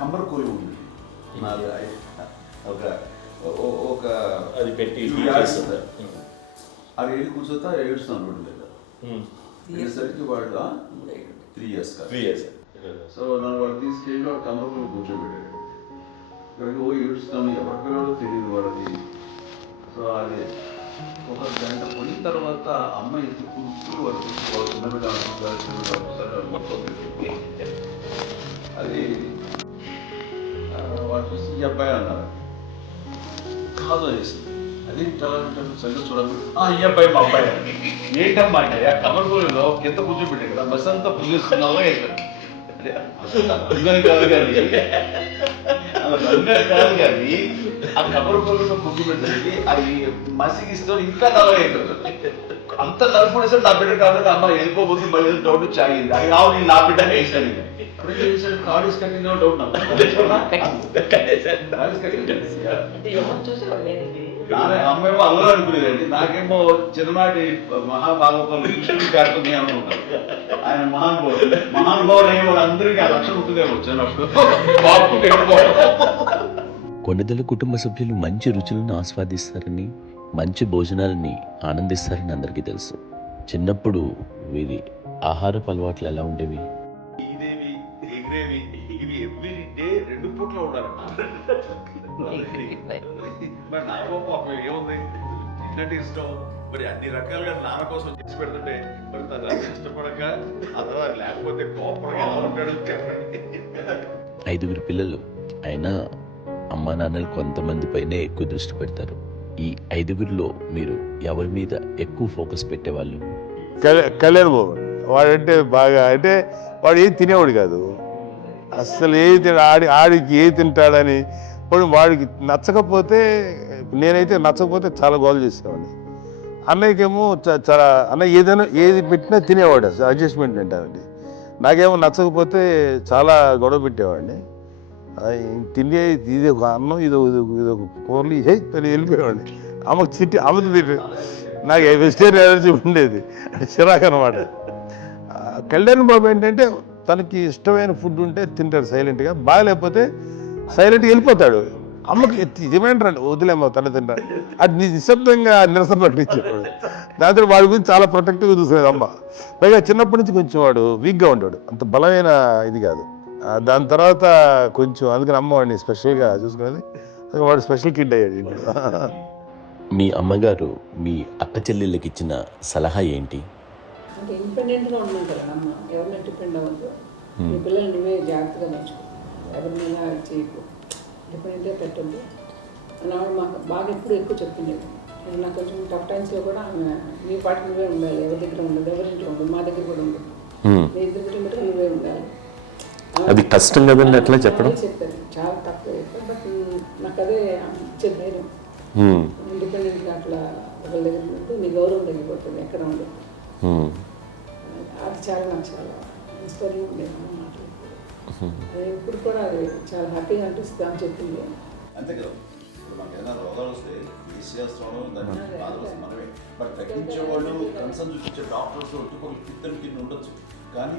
కంబరకోలు ఉంది. నాలుగు ఒక ఓ- ఒక అది పెట్టి? అది వెళ్ళి కూర్చోతా? ఏడుస్తున్నాను రోడ్డు మీద. అయ్యేసరికి వాడు three years Three years. So నన్ను వాడు తీసుకెళ్ళి వాడు కమర్పులు కూర్చోబెట్టాడు ఇక్కడికి పోయి ఏడుస్తాను ఎవరికో తెలియదు వాడికి సో అది ఒక గంట పోయిన తర్వాత అమ్మ ఇంటి కూర్చుని వాడు కూర్చోవాలి చిన్న బిడ్డ అనుకుంటారు, చిన్న బిడ్డ అనుకుంటారు, అది ఈ అబ్బాయి అన్నారు. కాదు అనేసి. అది సంగతి చూడదు ఆ ఈ అబ్బాయి మా అబ్బాయి ఏంటమ్మా అంటే కమర్పూరిలో కింద కూర్చోబెట్టాడు కదా బస్ అంతా పూజిస్తున్నావా రంగని కాదు కానీ రంగని కాదు కానీ ఆ కమర్పూరిలో కూర్చోబెట్టేది అది మసిగిస్తూ ఇంకా నల్లగా అయిపోతుంది అంత నలుపుడేసాడు నా బిడ్డ కాదు అమ్మ వెళ్ళిపోబోతుంది మళ్ళీ డౌట్ చాగింది అది కావు నేను నా బిడ్డ వేసాను కార్డ్ కట్టింగ్ డౌట్ అమ్మేమో అల్లరి అనుకునేదండి నాకేమో చిన్ననాటి మహాభాగవతం కాడుతుంది అనుకుంటాను ఆయన మహానుభావుడు. మహానుభావులు అయ్యే వాళ్ళందరికీ ఆ లక్షణం ఉంటుందేమో వచ్చినప్పుడు బాబు కొన్నిదల కుటుంబ సభ్యులు మంచి రుచులను ఆస్వాదిస్తారని మంచి భోజనాలని ఆనందిస్తారని అందరికీ తెలుసు. చిన్నప్పుడు వీరి ఆహారపు అలవాట్లు ఎలా ఉండేవి? ఇవి ఎవ్రీ డే రెండు పూట్ల ఉండాలి మరి నా కోపం అప్పుడు ఏముంది? తిన్నట్టు ఇష్టం? మరి అన్ని రకాలుగా నాన్న కోసం చేసి పెడుతుంటే మరి తను ఇష్టపడక లేకపోతే కోపం ఎలా ఉంటాడు చెప్పండి. ఐదుగురు పిల్లలు. అయినా అమ్మా నాన్నలు కొంతమంది పైనే ఎక్కువ దృష్టి పెడతారు. ఈ ఐదుగురిలో మీరు ఎవరి మీద ఎక్కువ ఫోకస్ పెట్టేవాళ్ళు? కళ్యాణ్ కళ్యాణ్ బాబు. వాడంటే బాగా అంటే వాడు ఏం తినేవాడు కాదు. అస్సలు ఏది తిన ఆడి ఆడికి ఏది తింటాడని ఇప్పుడు వాడికి నచ్చకపోతే నేనైతే నచ్చకపోతే చాలా గోల్ చేసేవాడిని. అన్నయ్యకేమో చ- చాలా అన్నయ్య ఏదైనా ఏది పెట్టినా తినేవాడు అసలు అడ్జస్ట్మెంట్ తింటాడండి నాకేమో నచ్చకపోతే చాలా గొడవ పెట్టేవాడిని. తినే ఇది ఒక అన్నం ఇది ఒక- ఇది ఒక- కూరలు హే తను వెళ్ళిపోయేవాడిని. అమ్మకు చిట్టి అమ్మకి తిట్టి నాకు వెజిటేరియన్ ఎనర్జీ ఉండేది. చిరాకు అనమాట కళ్యాణ్ బాబు ఏంటంటే తనకి ఇష్టమైన ఫుడ్ ఉంటే తింటాడు సైలెంట్గా. బాగాలేకపోతే సైలెంట్గా వెళ్ళిపోతాడు. అమ్మకి ఇదేమంటాడు వదిలేమో తన తింటాడు అది నిశ్శబ్దంగా నిరసన ప్రకటించేవాడు దాంతో వాడి గురించి చాలా ప్రొటెక్టివ్గా చూసుకునేది అమ్మ. పైగా చిన్నప్పటి నుంచి కొంచెం వాడు వీక్గా ఉంటాడు అంత బలమైన ఇది కాదు. దాని తర్వాత కొంచెం అందుకని అమ్మ వాడిని స్పెషల్గా చూసుకునేది. వాడు స్పెషల్ కిడ్ అయ్యాడు మీ అమ్మగారు మీ అక్క చెల్లెళ్ళకి ఇచ్చిన సలహా ఏంటి? అంటే ఇండిపెండెంట్గా ఉండమంటారు అమ్మ. ఎవరిని డిపెండ్ అవ్వద్దు. నీ పిల్లలు నువ్వే జాగ్రత్తగా పెంచుకో ఎవరి మీద చేయకు. డిపెండెంట్గా పెట్టద్దు. అని ఆవిడ మాకు బాగా ఎప్పుడు ఎక్కువ చెప్తుండేది. నేను నాకు కొంచెం టఫ్ టైమ్స్లో కూడా ఆమె నీ పాటు నువ్వే ఉండాలి. ఎవరి దగ్గర ఉండదు. ఎవరి ఇంట్లో ఉండదు. మా దగ్గర కూడా ఉండదు. నీ ఇద్దరు కిలోమీటర్ నువ్వే ఉండాలి. అది కష్టం కదండి అట్లా చెప్పడం? చెప్పారు చాలా తక్కువ బట్ నాకు అదే ఇచ్చే ధైర్యం ఇండిపెండెంట్గా అట్లా ఒకరి దగ్గర ఉంటే నీ గౌరవం తగ్గిపోతుంది. ఎక్కడ ఉండదు. అది చాలా నాకు చాలా ఇన్స్పైరింగ్ ఉండేది అది ఇప్పుడు కూడా అది చాలా హ్యాపీగా అనిపిస్తుంది అని చెప్పింది. అంతే కదా. ఇప్పుడు మనకి ఏదైనా రోగాలు వస్తే మనమే. బట్ తగ్గించే వాళ్ళు కన్సర్న్ చూపించే డాక్టర్స్ కింద ఉండొచ్చు. కానీ